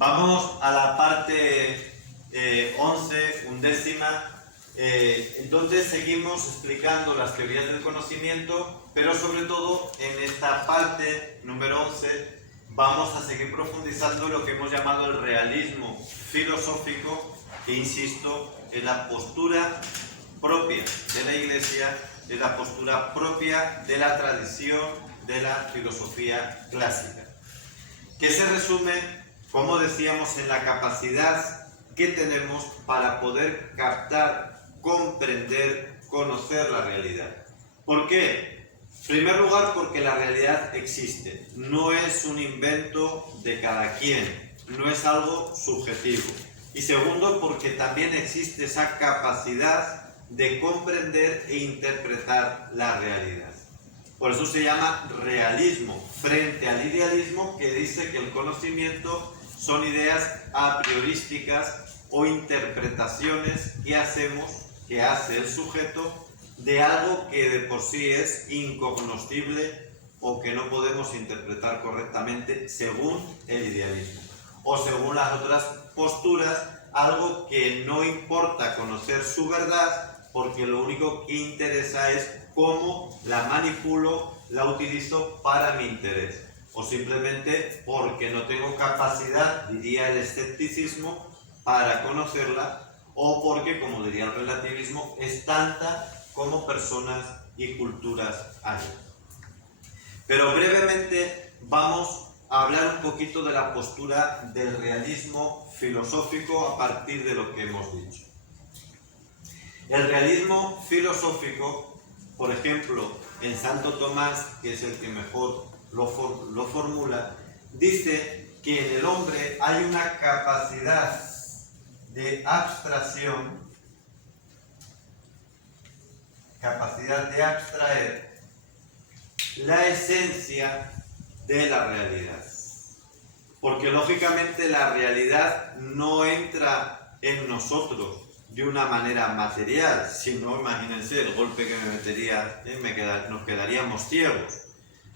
Vamos a la parte 11, undécima. Entonces seguimos explicando las teorías del conocimiento, pero sobre todo en esta parte número 11 vamos a seguir profundizando en lo que hemos llamado el realismo filosófico, que insisto, es la postura propia de la Iglesia, es la postura propia de la tradición de la filosofía clásica, que se resume, como decíamos, en la capacidad que tenemos para poder captar, comprender, conocer la realidad. ¿Por qué? En primer lugar, porque la realidad existe, no es un invento de cada quien, no es algo subjetivo. Y segundo, porque también existe esa capacidad de comprender e interpretar la realidad. Por eso se llama realismo, frente al idealismo, que dice que el conocimiento son ideas a priorísticas o interpretaciones que hacemos, que hace el sujeto, de algo que de por sí es incognoscible o que no podemos interpretar correctamente según el idealismo. O según las otras posturas, algo que no importa conocer su verdad, porque lo único que interesa es cómo la manipulo, la utilizo para mi interés. O simplemente porque no tengo capacidad, diría el escepticismo, para conocerla, o porque, como diría el relativismo, es tanta como personas y culturas hay. Pero brevemente vamos a hablar un poquito de la postura del realismo filosófico a partir de lo que hemos dicho. El realismo filosófico, por ejemplo, en Santo Tomás, que es el que mejor lo formula, dice que en el hombre hay una capacidad de abstracción, capacidad de abstraer la esencia de la realidad. Porque lógicamente la realidad no entra en nosotros de una manera material, sino, imagínense, el golpe que me metería, nos quedaríamos ciegos.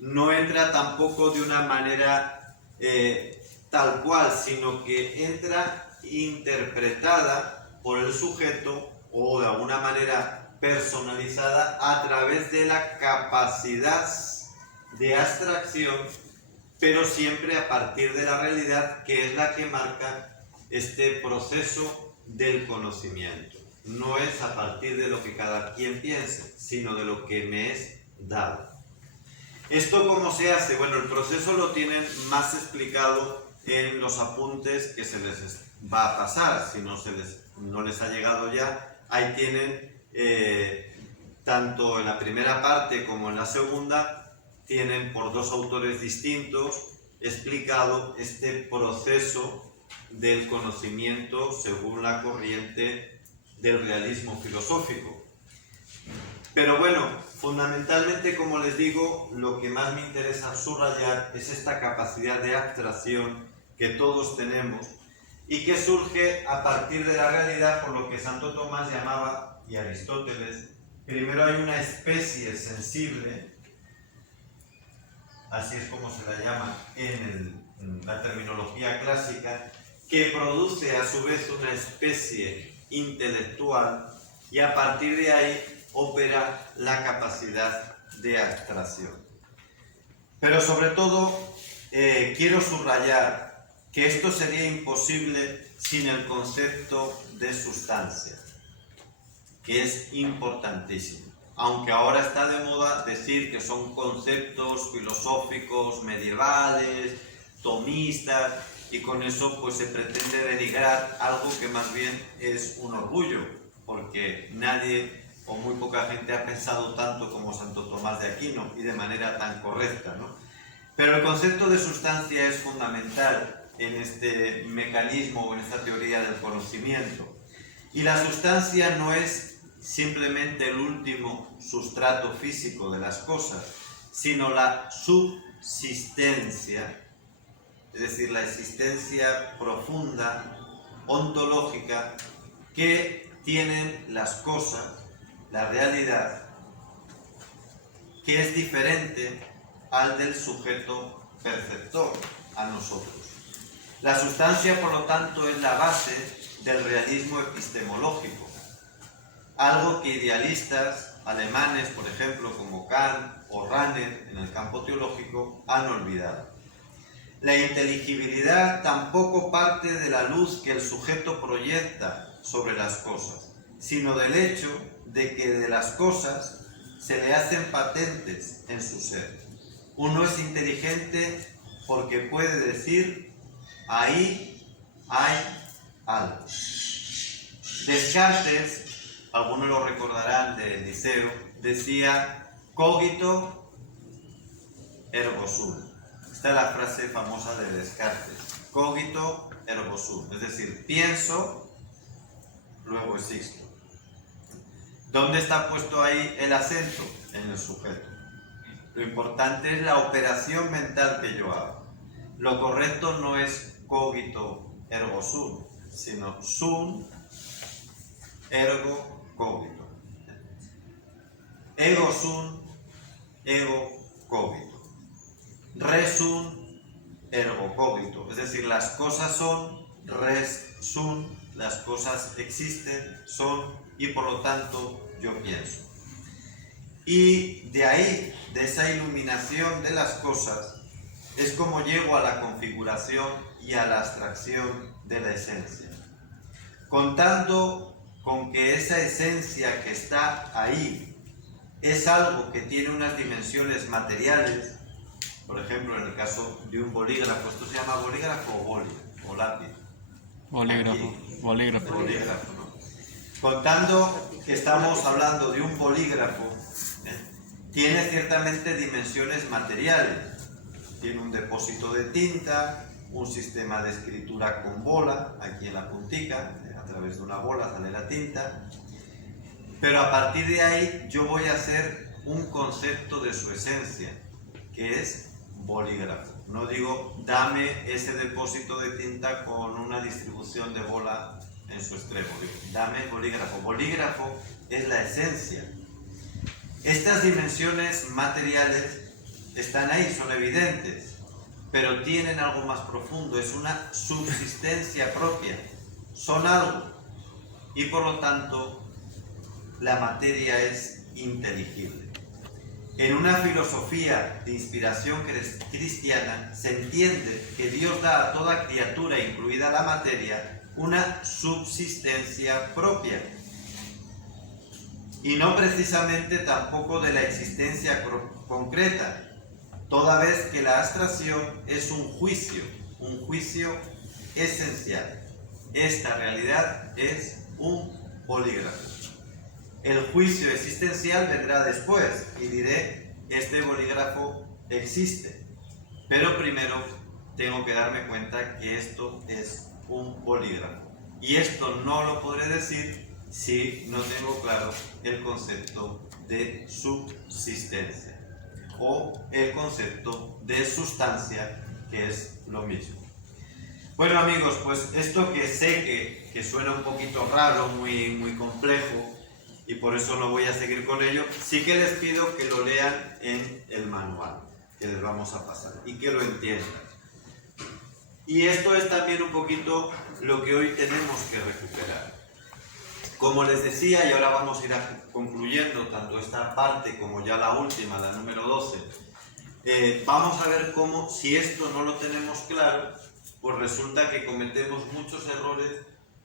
No entra tampoco de una manera tal cual, sino que entra interpretada por el sujeto o de alguna manera personalizada a través de la capacidad de abstracción, pero siempre a partir de la realidad, que es la que marca este proceso del conocimiento. No es a partir de lo que cada quien piense, sino de lo que me es dado. ¿Esto cómo se hace? Bueno, el proceso lo tienen más explicado en los apuntes que se les va a pasar. Si no les ha llegado ya, ahí tienen, tanto en la primera parte como en la segunda, tienen por dos autores distintos explicado este proceso del conocimiento según la corriente del realismo filosófico. Pero bueno, fundamentalmente, como les digo, lo que más me interesa subrayar es esta capacidad de abstracción que todos tenemos y que surge a partir de la realidad, por lo que Santo Tomás llamaba, y Aristóteles, primero hay una especie sensible, así es como se la llama en la terminología clásica, que produce a su vez una especie intelectual, y a partir de ahí opera la capacidad de abstracción. Pero sobre todo quiero subrayar que esto sería imposible sin el concepto de sustancia, que es importantísimo. Aunque ahora está de moda decir que son conceptos filosóficos medievales, tomistas, y con eso pues se pretende denigrar algo que más bien es un orgullo, porque nadie o muy poca gente ha pensado tanto como Santo Tomás de Aquino y de manera tan correcta, ¿no? Pero el concepto de sustancia es fundamental en este mecanismo o en esta teoría del conocimiento. Y la sustancia no es simplemente el último sustrato físico de las cosas, sino la subsistencia, es decir, la existencia profunda, ontológica, que tienen las cosas, la realidad, que es diferente al del sujeto perceptor, a nosotros. La sustancia, por lo tanto, es la base del realismo epistemológico, algo que idealistas alemanes, por ejemplo, como Kant o Rahner en el campo teológico, han olvidado. La inteligibilidad tampoco parte de la luz que el sujeto proyecta sobre las cosas, sino del hecho de que de las cosas se le hacen patentes en su ser. Uno es inteligente porque puede decir, ahí hay algo. Descartes, algunos lo recordarán del liceo, decía, cogito ergo sum. Esta es la frase famosa de Descartes, cogito ergo sum, es decir, pienso, luego existo. ¿Dónde está puesto ahí el acento? En el sujeto. Lo importante es la operación mental que yo hago. Lo correcto no es cogito ergo sum, sino sum ergo cogito. Ego sum, ego cogito. Res sum, ergo cogito. Es decir, las cosas son, res sum, las cosas existen, son, y por lo tanto yo pienso. Y de ahí, de esa iluminación de las cosas, es como llego a la configuración y a la abstracción de la esencia. Contando con que esa esencia que está ahí es algo que tiene unas dimensiones materiales, por ejemplo, en el caso de un bolígrafo, ¿esto se llama bolígrafo o boli? ¿O lápiz? Bolígrafo. Bolígrafo, ¿no? Contando que estamos hablando de un bolígrafo, tiene ciertamente dimensiones materiales. Tiene un depósito de tinta, un sistema de escritura con bola, aquí en la puntica, a través de una bola sale la tinta. Pero a partir de ahí yo voy a hacer un concepto de su esencia, que es bolígrafo. No digo, dame ese depósito de tinta con una distribución de bola en su extremo. Digo, dame bolígrafo. Bolígrafo es la esencia. Estas dimensiones materiales están ahí, son evidentes, pero tienen algo más profundo, es una subsistencia propia, son algo, y por lo tanto la materia es inteligible. En una filosofía de inspiración cristiana se entiende que Dios da a toda criatura, incluida la materia, una subsistencia propia. Y no precisamente tampoco de la existencia concreta, toda vez que la abstracción es un juicio esencial. Esta realidad es un bolígrafo. El juicio existencial vendrá después y diré, este bolígrafo existe. Pero primero tengo que darme cuenta que esto es un bolígrafo. Y esto no lo podré decir si no tengo claro el concepto de subsistencia o el concepto de sustancia, que es lo mismo. Bueno amigos, pues esto que sé que suena un poquito raro, muy complejo, y por eso no voy a seguir con ello, sí que les pido que lo lean en el manual que les vamos a pasar y que lo entiendan. Y esto es también un poquito lo que hoy tenemos que recuperar. Como les decía, y ahora vamos a ir concluyendo tanto esta parte como ya la última, la número 12, vamos a ver cómo, si esto no lo tenemos claro, pues resulta que cometemos muchos errores,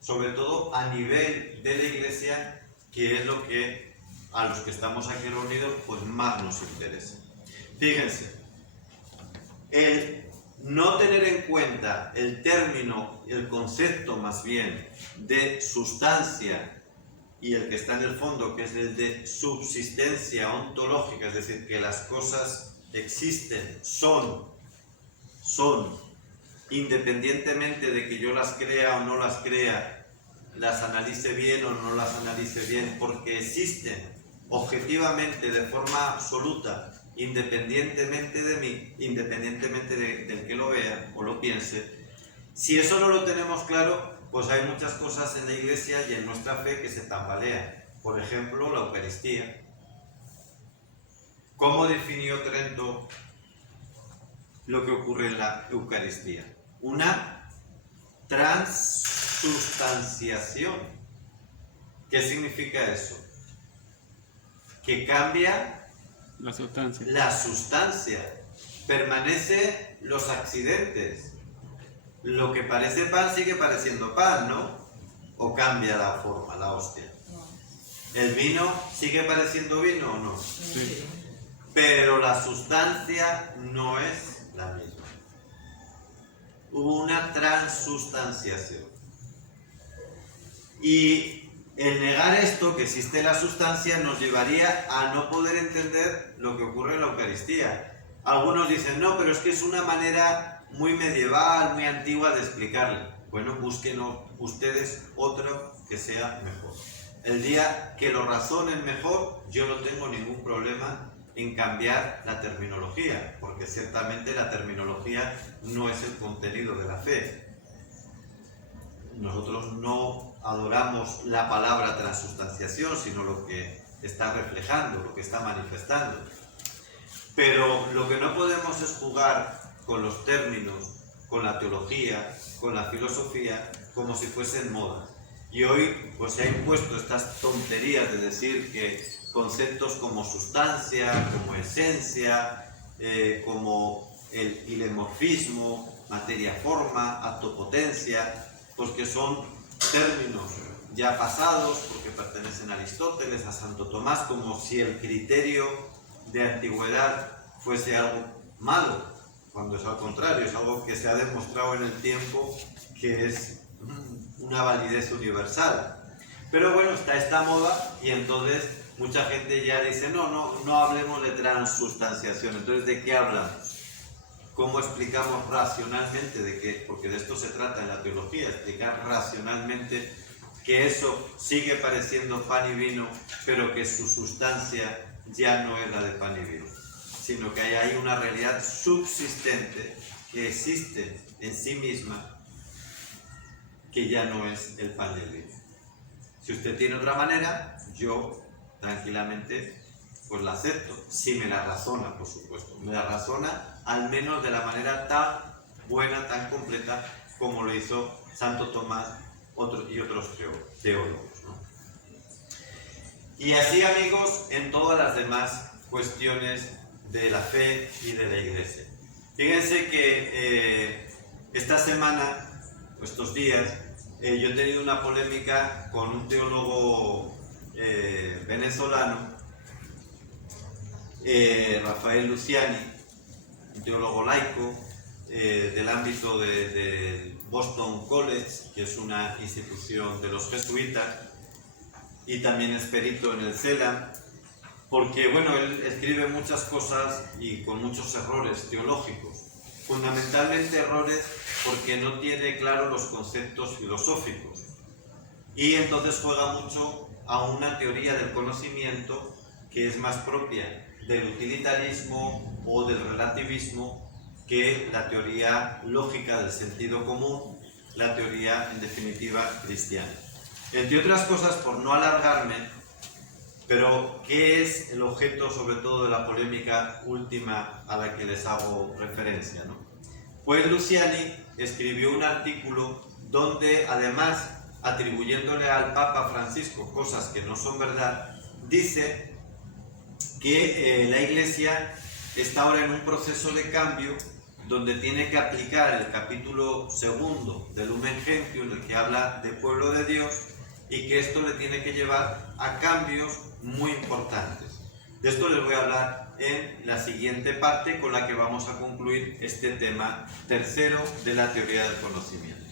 sobre todo a nivel de la Iglesia, que es lo que a los que estamos aquí reunidos pues más nos interesa. Fíjense, el no tener en cuenta el término, el concepto más bien de sustancia y el que está en el fondo, que es el de subsistencia ontológica, es decir, que las cosas existen, son, independientemente de que yo las crea o no las crea, las analice bien o no las analice bien, porque existen objetivamente, de forma absoluta, independientemente de mí, independientemente del que lo vea o lo piense. Si eso no lo tenemos claro, pues hay muchas cosas en la Iglesia y en nuestra fe que se tambalean. Por ejemplo, la Eucaristía. ¿Cómo definió Trento lo que ocurre en la Eucaristía? Una transustanciación. ¿Qué significa eso? Que cambia La sustancia. la sustancia, permanece los accidentes. Lo que parece pan sigue pareciendo pan, ¿no? ¿O cambia la forma, la hostia? ¿El vino sigue pareciendo vino o no? Sí. Pero la sustancia no es la misma. Hubo una transustanciación. Y el negar esto, que existe la sustancia, nos llevaría a no poder entender lo que ocurre en la Eucaristía. Algunos dicen, no, pero es que es una manera muy medieval, muy antigua de explicarle. Bueno, busquen ustedes otro que sea mejor. El día que lo razonen mejor, yo no tengo ningún problema en cambiar la terminología, porque ciertamente la terminología no es el contenido de la fe. Nosotros no adoramos la palabra transustanciación, sino lo que está reflejando, lo que está manifestando. Pero lo que no podemos es jugar con los términos, con la teología, con la filosofía, como si fuesen modas. Y hoy pues se han impuesto estas tonterías de decir que conceptos como sustancia, como esencia, como el hilemorfismo, materia-forma, actopotencia, pues que son términos ya pasados porque pertenecen a Aristóteles, a Santo Tomás, como si el criterio de antigüedad fuese algo malo, cuando es al contrario, es algo que se ha demostrado en el tiempo que es una validez universal. Pero bueno, está esta moda y entonces mucha gente ya dice, no hablemos de transustanciación. Entonces, ¿de qué hablamos? ¿Cómo explicamos racionalmente? Porque de esto se trata en la teología, explicar racionalmente que eso sigue pareciendo pan y vino, pero que su sustancia ya no es la de pan y vino, sino que hay una realidad subsistente que existe en sí misma, que ya no es el pan y el vino. Si usted tiene otra manera, yo tranquilamente pues la acepto, si me la razona, por supuesto. Me la razona al menos de la manera tan buena, tan completa, como lo hizo Santo Tomás y otros teólogos, ¿no? Y así, amigos, en todas las demás cuestiones de la fe y de la Iglesia. Fíjense que esta semana, o estos días, yo he tenido una polémica con un teólogo venezolano, Rafael Luciani, un teólogo laico del ámbito del Boston College, que es una institución de los jesuitas, y también es perito en el CELA, porque bueno, él escribe muchas cosas y con muchos errores teológicos, fundamentalmente errores porque no tiene claro los conceptos filosóficos, y entonces juega mucho a una teoría del conocimiento que es más propia del utilitarismo o del relativismo que la teoría lógica del sentido común, la teoría en definitiva cristiana. Entre otras cosas, por no alargarme, pero ¿qué es el objeto sobre todo de la polémica última a la que les hago referencia, ¿no? Pues Luciani escribió un artículo donde, además, atribuyéndole al Papa Francisco cosas que no son verdad, dice que la Iglesia está ahora en un proceso de cambio donde tiene que aplicar el capítulo 2 del Lumen Gentium, en el que habla de pueblo de Dios, y que esto le tiene que llevar a cambios muy importantes. De esto les voy a hablar en la siguiente parte, con la que vamos a concluir este tema tercero de la teoría del conocimiento.